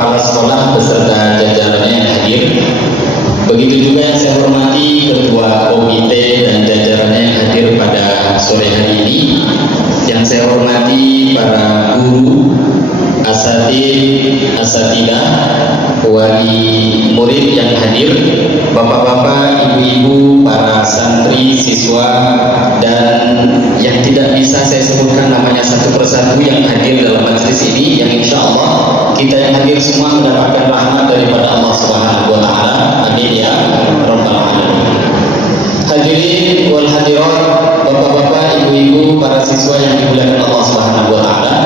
kepala sekolah beserta jajarannya yang hadir. Begitu juga yang saya hormati ketua komite dan jajarannya yang hadir pada sore hari ini. Yang saya hormati para guru, asatid, asatidah, wali murid yang hadir, bapak-bapak, ibu-ibu, para santri, siswa, dan yang tidak bisa saya sebutkan namanya satu persatu yang hadir dalam majelis ini, yang insya Allah kita yang hadir semua mendapatkan rahmat daripada Allah Subhanahu wa Ta'ala. Amin ya Rabbal Alamin. Hadirin wal hadirat, bapak-bapak, ibu-ibu, para siswa yang dimuliakan Allah Subhanahu wa Ta'ala,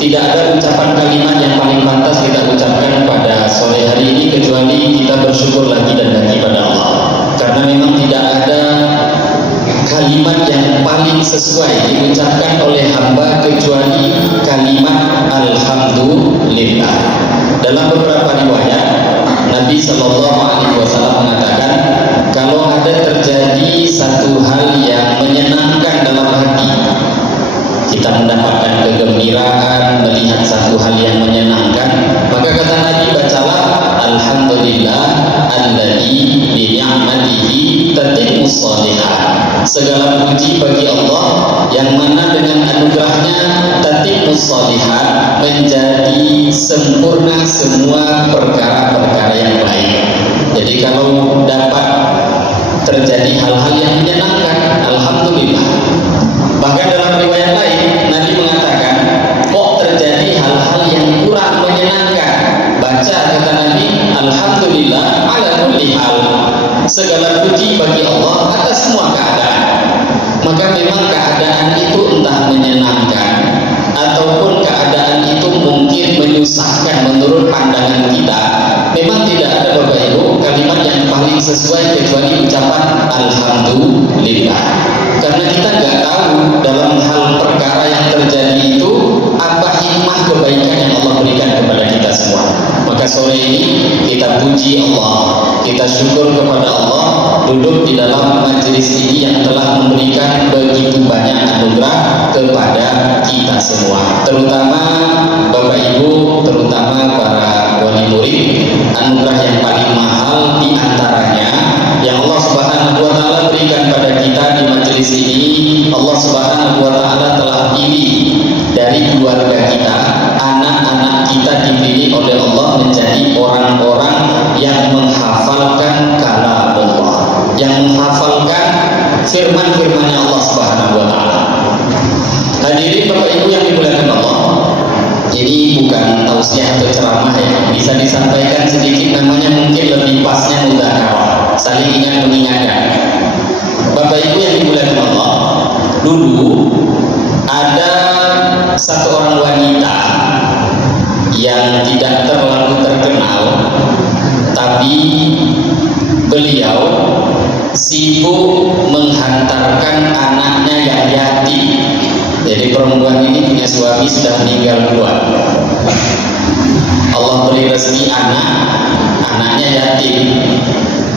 tidak ada ucapan kalimat yang paling pantas kita ucapkan pada sore hari ini kecuali kita bersyukur lagi dan lagi pada Allah. Karena memang tidak ada kalimat yang paling sesuai diucapkan oleh hamba kecuali kalimat Alhamdulillah. Dalam beberapa riwayat Nabi Shallallahu Alaihi Wasallam mengatakan, kalau ada terjadi satu hal yang menyenangkan dalam hati, kita mendapatkan kegembiraan, melihat satu hal yang menyenangkan, maka kata Nabi, bacalah Alhamdulillah alladzi bi ni'matihi tatimmus shalihat. Segala puji bagi Allah yang mana dengan anugerahnya tatimmus shalihat, menjadi sempurna semua perkara-perkara yang baik. Jadi kalau dapat terjadi hal-hal yang menyenangkan, alhamdulillah. Bahkan dalam riwayat lain Nabi mengatakan, kok terjadi hal-hal yang kurang menyenangkan, baca kata Nabi, alhamdulillah ala kulli hal. Segala puji bagi Allah atas semua keadaan. Maka memang keadaan itu entah menyenangkan ataupun keadaan itu mungkin menyusahkan menurut pandangan kita, memang tidak ada Bapak Ibu kalimat yang paling sesuai kecuali ucapan alhamdulillah. Karena kita nggak tahu dalam hal perkara yang terjadi itu apa hikmah kebaikan yang Allah berikan kepada kita semua. Maka sore ini kita puji Allah, kita syukur kepada Allah duduk di dalam majelis ini yang telah memberikan begitu banyak anugerah kepada kita semua, terutama Bapak Ibu, terutama para wali murid. Anugerah yang paling mahal di antaranya yang Allah Subhanahu wa Ta'ala berikan pada kita di majelis ini, Allah Subhanahu wa Ta'ala telah pilih dari keluarga kita, anak-anak kita dipilih oleh Allah menjadi orang-orang yang menghafalkan kalam Allah, yang menghafalkan firman-firmannya Allah Subhanahu wa Ta'ala. Hadirin Bapak Ibu yang dimuliakan Allah, ini bukan tausiah atau ceramah ya, bisa disampaikan sedikit, namanya mungkin lebih pasnya mudzakarah, saling ingat mengingatkan. Bapak Ibu yang dimuliakan Allah, dulu ada satu orang wanita yang tidak terlalu terkenal, tapi beliau sibuk menghantarkan anaknya yang yatim. Jadi perempuan ini punya suami sudah meninggal duluan. Allah beri rezeki anaknya yatim.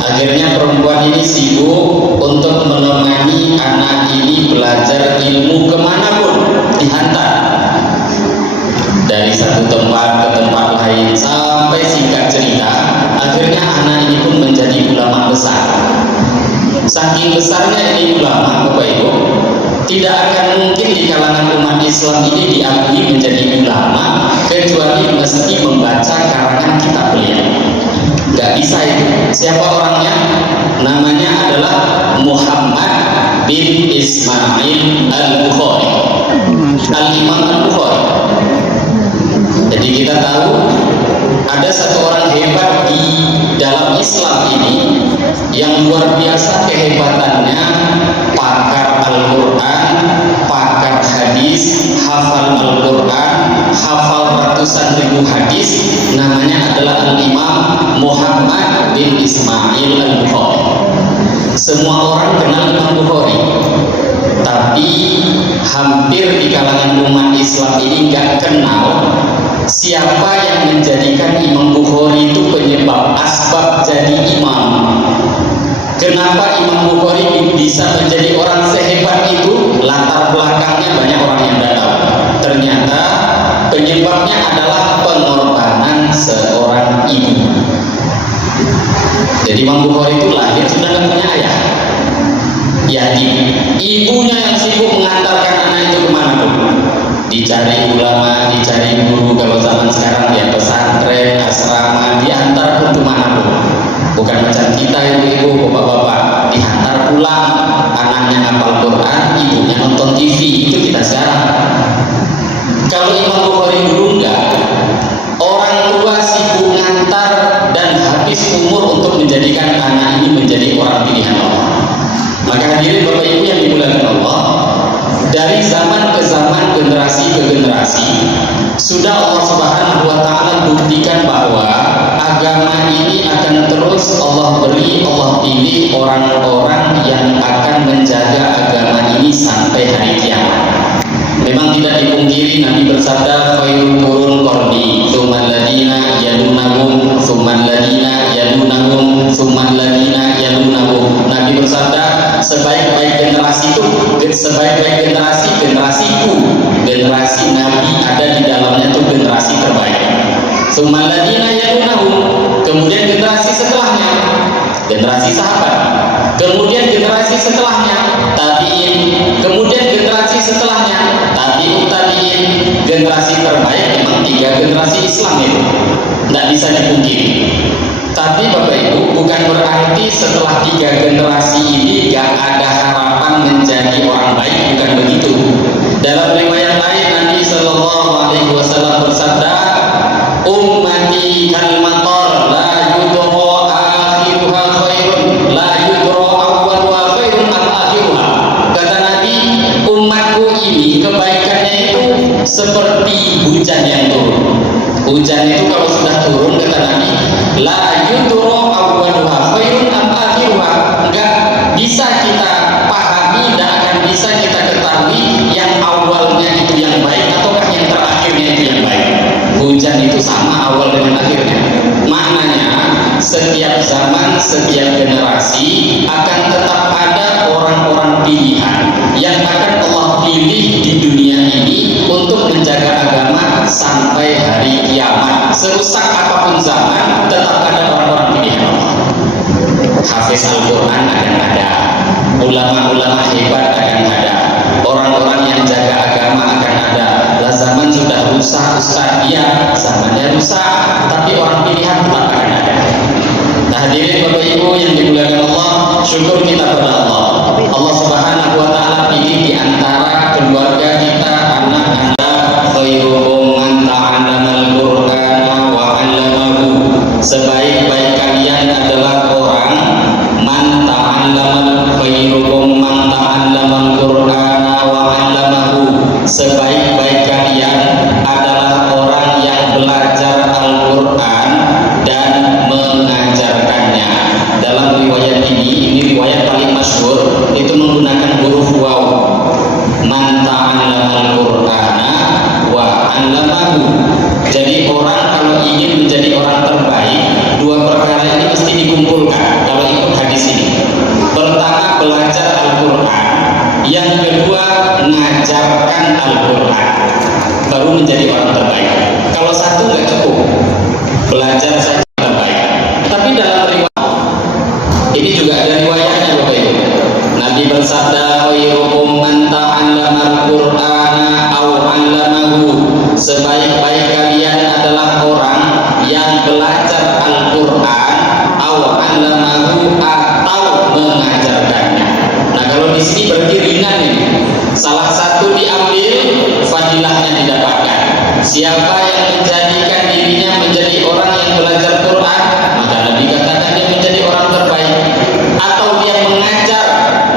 Akhirnya perempuan ini sibuk untuk menemani anak ini belajar ilmu kemanapun dihantar, dari satu tempat ke tempat lain, sampai singkat cerita akhirnya anak ini pun menjadi ulama besar. Saking besarnya ini ulama, Bapak Ibu, tidak akan mungkin di kalangan umat Islam ini diakui menjadi ulama kecuali mesti membaca karangan kitab beliau. Gak bisa itu. Siapa orangnya? Namanya adalah Muhammad bin Ismail al-Bukhari, Al-Imam al-Bukhari. Jadi kita tahu ada satu orang hebat di dalam Islam ini yang luar biasa kehebatannya, pakar Al-Quran, pakar hadis, hafal Al-Quran, hafal ratusan ribu hadis, namanya adalah Al-Imam Muhammad bin Ismail al-Bukhari. Semua orang kenal Imam Bukhari, tapi hampir di kalangan umat Islam ini nggak kenal siapa yang menjadikan Imam Bukhari itu penyebab asbab jadi imam. Kenapa Imam Bukhari bisa menjadi orang sehebat itu? Latar belakangnya banyak orang yang tidak tahu. Ternyata penyebabnya adalah pengorbanan Jadi Imam Bukhari itu lahir sudah nggak punya ayah, yatim. Ibunya yang sibuk mengantarkan anak itu kemana pun, dicari ulama, dicari guru. Kalau zaman sekarang ya pesantren, asrama, diantar pun kemana pun. Bukan macam kita ibu-ibu, bapak-bapak, diantar pulang, anaknya hafal Quran, ibunya nonton TV. Itu kita sekarang. Kalau Imam Bukhari dulu enggak, orang tua sibuk ngantar dan habis umur untuk menjadikan anak ini menjadi orang pilihan Allah. Maka hadirin Bapak Ibu yang dimuliakan Allah, dari zaman ke zaman, generasi ke generasi, sudah Allah Subhanahu wa taala buktikan bahwa agama ini akan terus Allah beri, Allah pilih orang-orang yang akan menjaga agama ini sampai hari kiamat. Memang tidak dipungkiri Nabi bersabda, khairul qurun qarni, tsummal ladina yalunahum, tsummal ladina yalunahum, tsummal ladina yalunahum. Nabi bersabda, sebaik-baik generasi itu, sebaik-baik generasiku, generasi Nabi ada di dalamnya itu generasi terbaik. Tsummal ladina yalunahum, kemudian generasi setelahnya, generasi sahabat, kemudian generasi setelahnya tabi'in, kemudian generasi setelahnya tabi'in. Generasi terbaik memang 3 generasi Islam itu, tidak bisa dipungkiri. Tapi Bapak Ibu, bukan berarti setelah 3 generasi ini gak ada harapan menjadi orang baik, bukan begitu. Dalam riwayat lain Nabi Shallallahu Alaihi Wasallam bersabda, ummati kal matar, la yudro akhiruha khairun, la yudro awwaluha khairun am akhiruha. Kata Nabi, umatku ini kebaikannya itu seperti hujan yang turun. Hujan itu kalau sudah turun, kata Nabi, la yudro awwaluha khairun am akhiruha. Enggak bisa kita pahami, tidak akan bisa kita ketahui yang awalnya itu yang baik ataukah yang terakhirnya itu yang baik. Hujan itu sama awal dengan akhirnya. Maknanya setiap zaman, setiap generasi akan tetap ada orang-orang pilihan yang akan Allah pilih di dunia ini untuk menjaga agama sampai hari kiamat. Serusak apapun zaman, tetap ada orang-orang pilihan Allah. Hafiz Al-Quran akan ada, ulama-ulama hebat akan ada, orang-orang yang jaga agama akan ada. Lah zaman sudah rusak, Ustaz, ya zamannya rusak, tapi orang pilihan tetap akan ada. Nah hadirin Bapak Ibu yang dimuliakan Allah, syukur kita pada Allah. Allah Subhanahu wa taala pilih di antara keluarga kita, anak-anak, khairuhum man ta'allamal Qur'ana wa 'allamahu. Sebaik-baik kalian adalah orang man ta'allamal, khairuhum man ta'allamal Qur'ana wa 'allamahu. Sebaik-baik kalian adalah orang yang belajar Al-Qur'an dan mengajarkannya. Dalam riwayat ini riwayat paling masyhur, itu menggunakan huruf waw. Man ta'allamal Qur'ana wa 'allamahu. Jadi orang kalau ingin menjadi orang terbaik, 2 perkara ini mesti dikumpulkan kalau ikut hadis ini. Pertama, belajar Al-Qur'an. Yang kedua, mengajarkan Al-Qur'an. Baru menjadi orang terbaik. Kalau satu nggak cukup, belajar saja terbaik. Tapi dalam riwayat ini juga ada riwayatnya Bapak Ibu. Nabi bersabda, khairukum man ta'allamal Qur'ana aw 'allamahu. Sebaik-baik kalian adalah orang yang belajar Al-Qur'an aw 'allamahu, atau mengajarkannya. Nah, kalau di sini berarti ringan ini. Salah satu diambil, fadilahnya didapatkan. Siapa yang menjadikan dirinya menjadi orang yang belajar Quran, maka Nabi katakan dia menjadi orang terbaik. Atau dia mengajar,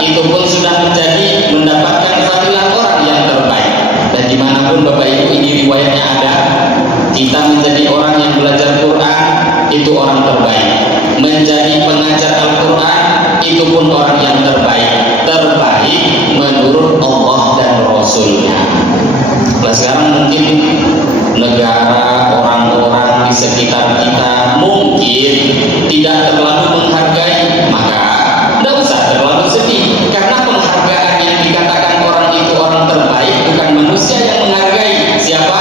itu pun sudah menjadi mendapatkan fadilah orang yang terbaik. Dan dimanapun Bapak Ibu ini riwayatnya ada, kita menjadi orang yang belajar Quran, itu orang terbaik. Menjadi pengajar Al-Quran, itu pun orang yang terbaik. Terbaik menurut Allah dan Rasulnya. Nah sekarang mungkin negara, orang-orang di sekitar kita mungkin tidak terlalu menghargai, maka tidak usah terlalu sedih, karena penghargaan yang dikatakan orang itu orang terbaik bukan manusia yang menghargai. Siapa?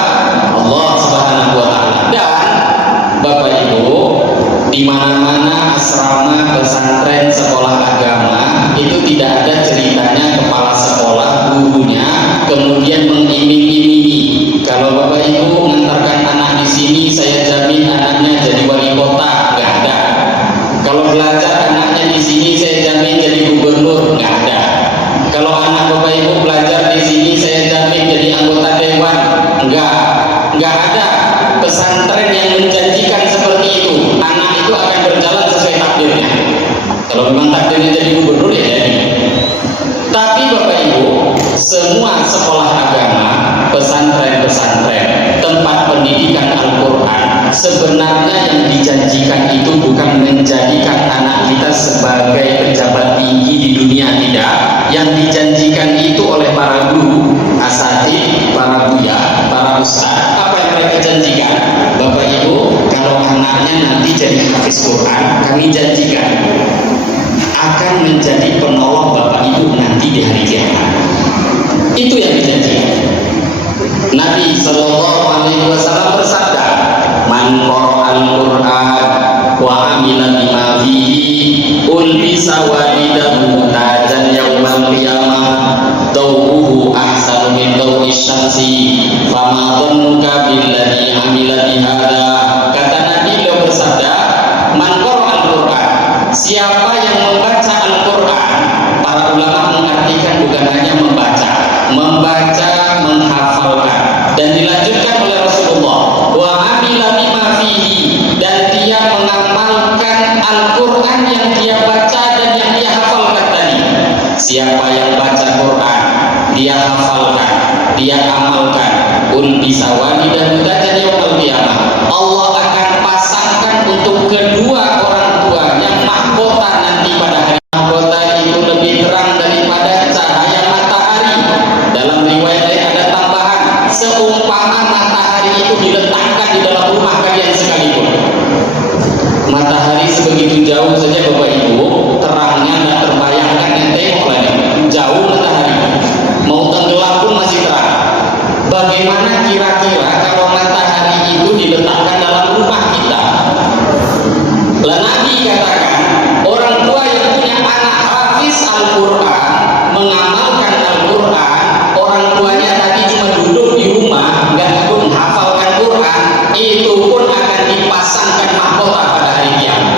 Allah Subhanahu wa taala. Dan Bapak Ibu, di mana-mana asrama memang takdirnya jadi gubernur ya jadi. Tapi Bapak Ibu, semua sekolah agama, pesantren-pesantren, tempat pendidikan Al-Quran, sebenarnya yang dijanjikan itu bukan menjadikan anak kita sebagai pejabat tinggi di dunia, tidak. Yang dijanjikan itu oleh para guru, asatidz, para buya, para ustaz. Apa yang mereka janjikan? Bapak Ibu, kalau anaknya nanti jadi hafiz Quran, kami janjikan akan menjadi penolong Bapak Ibu nanti di hari kiamat. Itu yang dijanjikan. Nabi Shallallahu Alaihi Wasallam bersabda, "Man qara'al Qur'an wa amila bima fihi ulbisa walidahu tajan yaumal qiyamah dawuhu ahsanu min dawi syamsi fama dhannuka billadhi amila bihadza." Kata Nabi beliau bersabda, "Man qara'al Qur'an," siapa yang membaca Al-Quran. Para ulama mengartikan bukan hanya membaca, menghafalkan, dan dilanjutkan oleh Rasulullah, wa amila bima fihi, dan dia mengamalkan Al-Quran yang dia baca dan yang dia hafalkan tadi. Siapa yang baca Quran, dia hafalkan, dia amalkan, ulbisa walidahu tajan yaumil qiyamah, Allah akan pasangkan untuk kedua orang tuanya mahkota nanti pada hari. Mahkota itu lebih terang daripada cahaya matahari. Dalam riwayat lain ada tambahan, seumpama matahari itu diletakkan di dalam rumah kalian sekalipun. Matahari sebegitu jauh saja Bapak Ibu, terangnya tidak terbayangkan, yang tengok lagi jauh matahari, mau tenggelam pun masih terang. Bagaimana kira-kira kalau matahari itu diletakkan dalam rumah kita? Lah Nabi katakan, orang tua yang punya anak hafiz Al-Quran, mengamalkan Al-Quran, orang tuanya tadi cuma duduk di rumah, nggak ikut menghafalkan Quran, itu pun akan dipasangkan mahkota pada hari kiamat.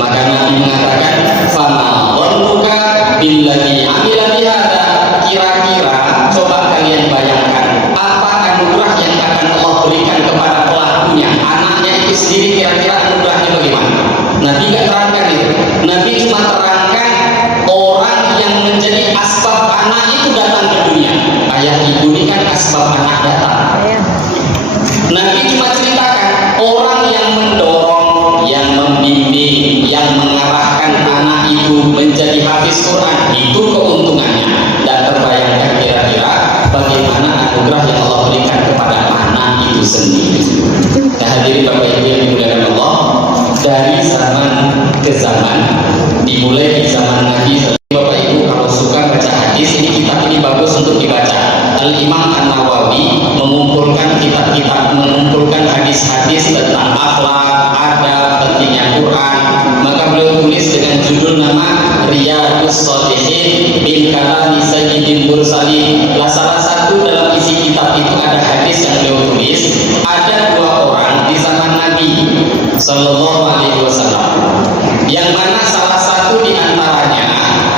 Maka Nabi mengatakan, "Fama dhannuka billadhi amila bihadza." Kira-kira coba kalian bayangkan apa anugerah yang akan Allah berikan kepada pelakunya, anaknya itu sendiri, kira-kira anugerahnya bagaimana? Nabi nggak terangkan itu. Nabi cuma terangkan orang yang menjadi asbab anak itu datang ke dunia. Ayah ibu ini kan asbab anak datang. Nabi cuma ceritakan orang yang mendorong, yang membimbing, yang mengarahkan anak itu menjadi hafiz Quran, itu keuntungannya. Dan terbayangkan kira-kira bagaimana anugerah yang Allah berikan kepada anak itu sendiri. Nah, hadirin Bapak Ibu yang dimuliakan Allah, dari zaman ke zaman, dimulai di zaman Nabi. Bapak Ibu kalau suka baca hadis, ini kitab ini bagus untuk dibaca. Al-Imam An-Nawawi mengumpulkan kitab-kitab, mengumpulkan hadis-hadis tentang akhlak, adab, pentingnya Quran. Maka beliau tulis dengan judul nama Riyadhus Shalihin min kalami Sayyidil Mursalin. Salah satu dalam isi kitab itu ada hadis yang beliau tulis. Ada dua orang di zaman Nabi Sallallahu Alaihi Wasallam, yang mana salah satu di antaranya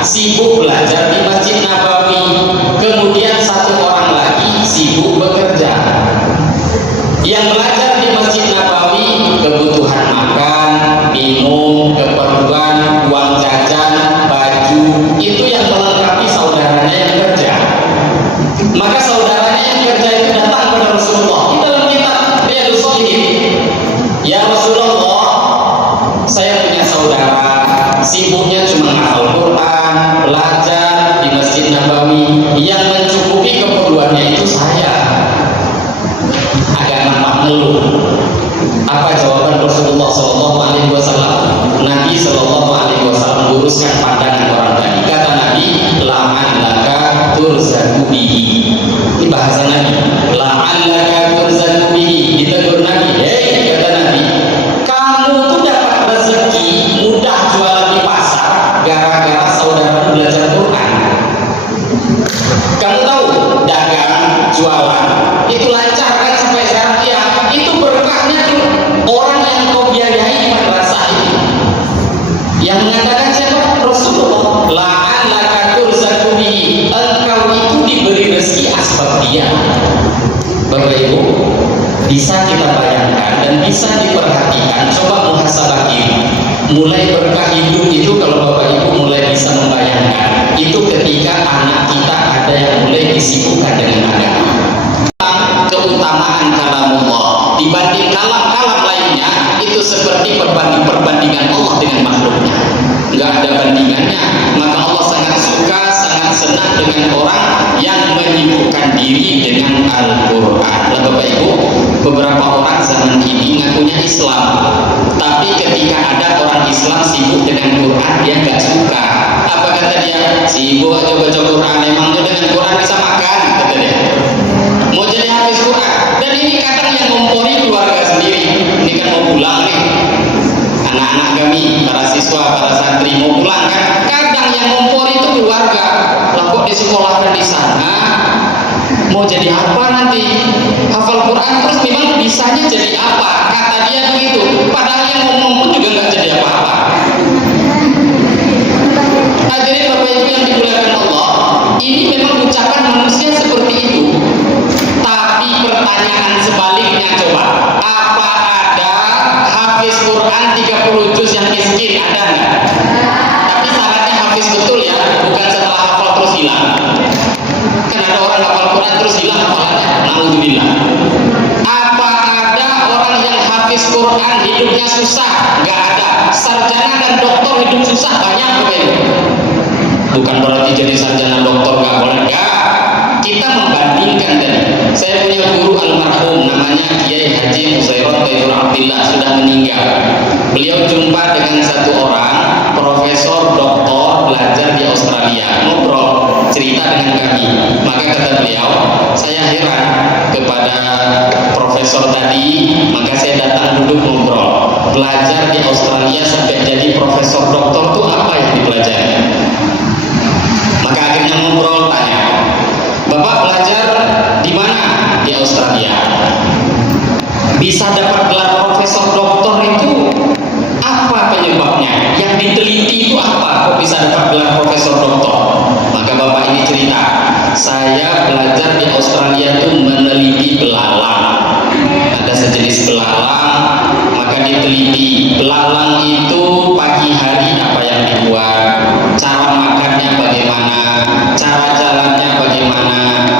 sibuk belajar di Masjid Nabawi, kemudian satu orang lagi sibuk bekerja. Yang belajar di Masjid Nabawi kebutuhan makan, minum, keperluan, uang jajan, baju, itu yang melengkapi saudaranya yang kerja. Maka saudaranya yang kerja itu datang kepada Rasulullah di dalam kitab Riyadhus Shalihin. Ya Rasulullah, saya punya saudara, sibuknya cuma hafal Quran, belajar di Masjid Nabawi, yang mencukupi keperluannya itu saya. Agak nampak ngeluh. Apa jawaban Rasulullah Sallallahu Alaihi Wasallam? Nabi Sallallahu Alaihi Wasallam luruskan pandangan orang tadi. Kata Nabi, la'allaka turzaku bihi. Ini bahasa Nabi. La'allaka turzaku bihi. Ditegur Nabi. Hei, kata Nabi, kamu tuh dapat rezeki mudah jualan di pasar gara-gara saudara belajar Quran. Kamu tahu dagang, jualan itu lancar kan sampai sekarang? Ya, itu berkahnya tuh orang yang kau biayai di madrasah itu. Yang mengatakan siapa? Rasulullah. La'allaka turzaku bihi. Engkau itu diberi rezeki asbab dia. Bapak Ibu, bisa kita bayangkan dan bisa diperhatikan, coba muhasabah diri. Mulai berkah hidup itu kalau Bapak Ibu mulai bisa membayangkan, itu ketika anak kita ada yang mulai disibukkan dengan agama. Keutamaan kalamullah dibanding kalam-kalam lainnya itu seperti perbandingan Allah dengan makhluknya, nggak ada bandingannya. Maka Allah sangat suka, sangat senang dengan orang yang menyibukkan diri dengan Al-Quran. Nah Bapak Ibu, beberapa orang zaman ini ngakunya Islam, tapi ketika ada orang Islam sibuk dengan Quran, dia nggak suka. Apa kata dia? Sibuk aja baca Quran, emangnya dengan Quran bisa makan, kata dia. Mau jadi hafiz Quran. Dan ini kadang yang ngompori keluarga sendiri. Ini kan mau pulang nih, anak-anak kami, para siswa, para santri mau pulang kan. Kadang yang ngompori itu keluarga. Lah kok disekolahkan di sana, mau jadi apa nanti? Hafal Quran terus memang bisanya jadi apa? Kata dia begitu. Padahal yang ngomong pun juga nggak jadi apa-apa. Hadirin Bapak Ibu yang dimuliakan Allah, ini memang ucapan manusia seperti itu. Tapi pertanyaan sebaliknya coba, apa ada hafiz Quran 30 juz yang miskin? Ada nggak? Tapi syaratnya hafiz betul ya, bukan setelah hafal terus hilang. Kan ada orang hafal Quran terus hilang hafalannya, naudzubillah. Apa ada orang yang hafiz Quran hidupnya susah? Nggak ada. Sarjana dan doktor hidup susah banyak begitu. Bukan berarti jadi sarjana doktor nggak boleh, nggak. Kita membandingkan tadi. Saya punya guru almarhum namanya Kiai Haji Musairon Taifur Abdillah, sudah meninggal. Beliau jumpa dengan satu orang profesor doktor belajar di Australia, ngobrol cerita dengan kami. Maka kata beliau, saya heran kepada profesor tadi, maka saya datang duduk ngobrol. Belajar di Australia sampai jadi profesor doktor itu apa yang dipelajari? Maka akhirnya ngobrol, tanya, Bapak belajar di mana? Di Australia. Bisa dapat gelar profesor doktor itu apa penyebabnya? Yang diteliti itu apa? Kok bisa dapat gelar profesor doktor? Maka Bapak ini cerita, saya belajar di Australia itu meneliti belalang. Ada sejenis belalang, maka diteliti. Belalang itu pagi hari apa yang dibuat, cara makannya bagaimana, cara jalannya bagaimana,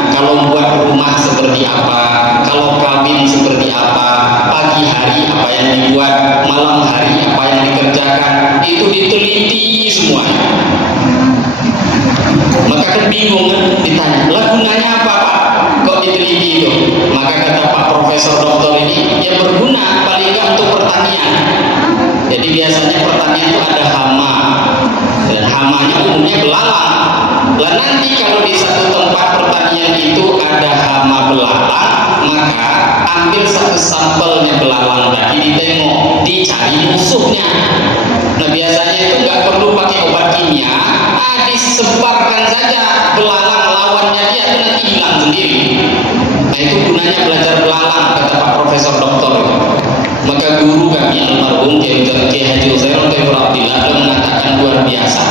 kalau buat rumah seperti apa, kalau kawin seperti apa, pagi hari apa yang dibuat, malam hari apa yang dikerjakan, itu diteliti semuanya. Maka kan bingung kan, ditanya, lah gunanya apa Pak? Kok diteliti itu? Maka kata Pak Profesor Doktor ini, ya berguna paling nggak untuk pertanian. Jadi biasanya pertanian itu ada hama, dan hamanya umumnya belalang. Lah nanti kalau di satu tempat pertanian itu ada hama belalang, maka ambil satu sampelnya belalang tadi, ditengok, dicari musuhnya. Nah biasanya itu nggak perlu pakai obat kimia, disebarkan saja belalang lawannya dia, itu nanti hilang sendiri. Nah itu gunanya belajar belalang, kata Pak Profesor Doktor. Maka guru kami almarhum Kiai Haji Musairon Taifur Abdillah mengatakan luar biasa.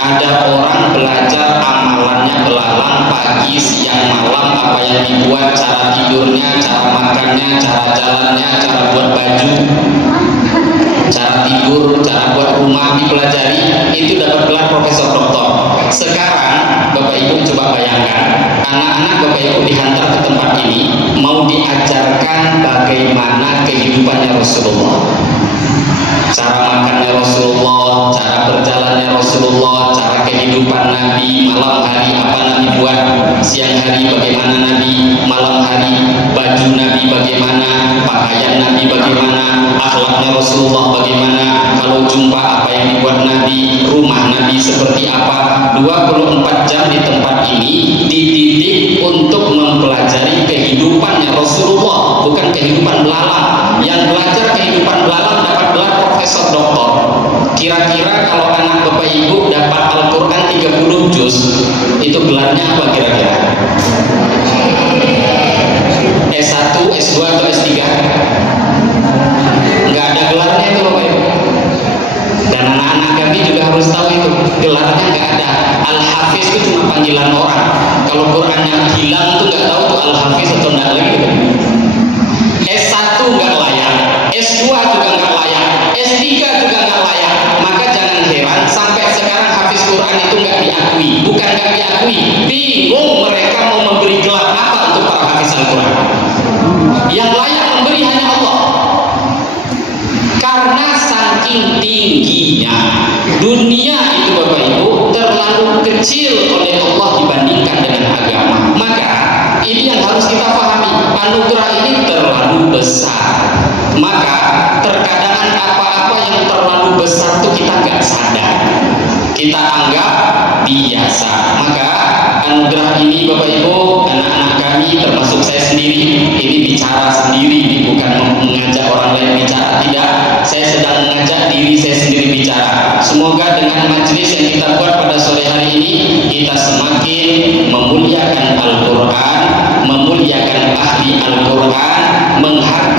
Ada orang belajar amalannya belalang pagi, siang, malam, apa yang dibuat, cara tidurnya, cara makannya, cara jalannya, cara buat baju, cara tidur, cara buat rumah dipelajari, itu dapat gelar profesor doktor. Sekarang Bapak Ibu coba bayangkan, anak-anak Bapak Ibu dihantar ke tempat ini, mau diajarkan bagaimana kehidupannya Rasulullah, cara makannya Rasulullah, cara berjalannya Rasulullah, cara kehidupan Nabi, malam hari apa Nabi buat, siang hari bagaimana Nabi, malam hari baju Nabi bagaimana, pakaian Nabi bagaimana, akhlaknya Rasulullah bagaimana, kalau jumpa apa yang dibuat Nabi, rumah Nabi seperti apa. 24 jam di tempat ini dididik untuk mempelajari kehidupannya Rasulullah, bukan kehidupan belalang. Yang belajar kehidupan belalang dapat gelar profesor doktor. Kira-kira kalau anak Bapak Ibu dapat Al-Quran 30 juz, itu gelarnya apa kira-kira? S1, S2 atau S3? Nggak ada gelarnya itu Bapak Ibu. Dan anak-anak kami juga harus tahu itu, gelarnya nggak ada. Al-Hafiz itu cuma panggilan orang. Kalau Qurannya hilang tuh nggak tahu tuh Al-Hafiz atau nggak lagi. S1 nggak layak, S2 juga nggak akui, bingung mereka mau memberi gelar apa untuk para hafiz Al-Quran. Yang layak memberi hanya Allah. Karena saking tingginya dunia itu Bapak Ibu terlalu kecil oleh Allah dibandingkan dengan agama. Maka ini yang harus kita pahami, anugerah ini terlalu besar. Maka terkadang apa-apa yang terlalu besar itu kita nggak sadar, kita anggap biasa. Maka anugerah ini Bapak Ibu, anak-anak kami termasuk saya sendiri, ini bicara sendiri, bukan mengajak orang lain bicara, tidak. Saya sedang mengajak diri saya sendiri bicara. Semoga dengan majelis yang kita buat pada sore hari ini, kita semakin memuliakan Al-Quran, memuliakan ahli Al-Quran, menghargai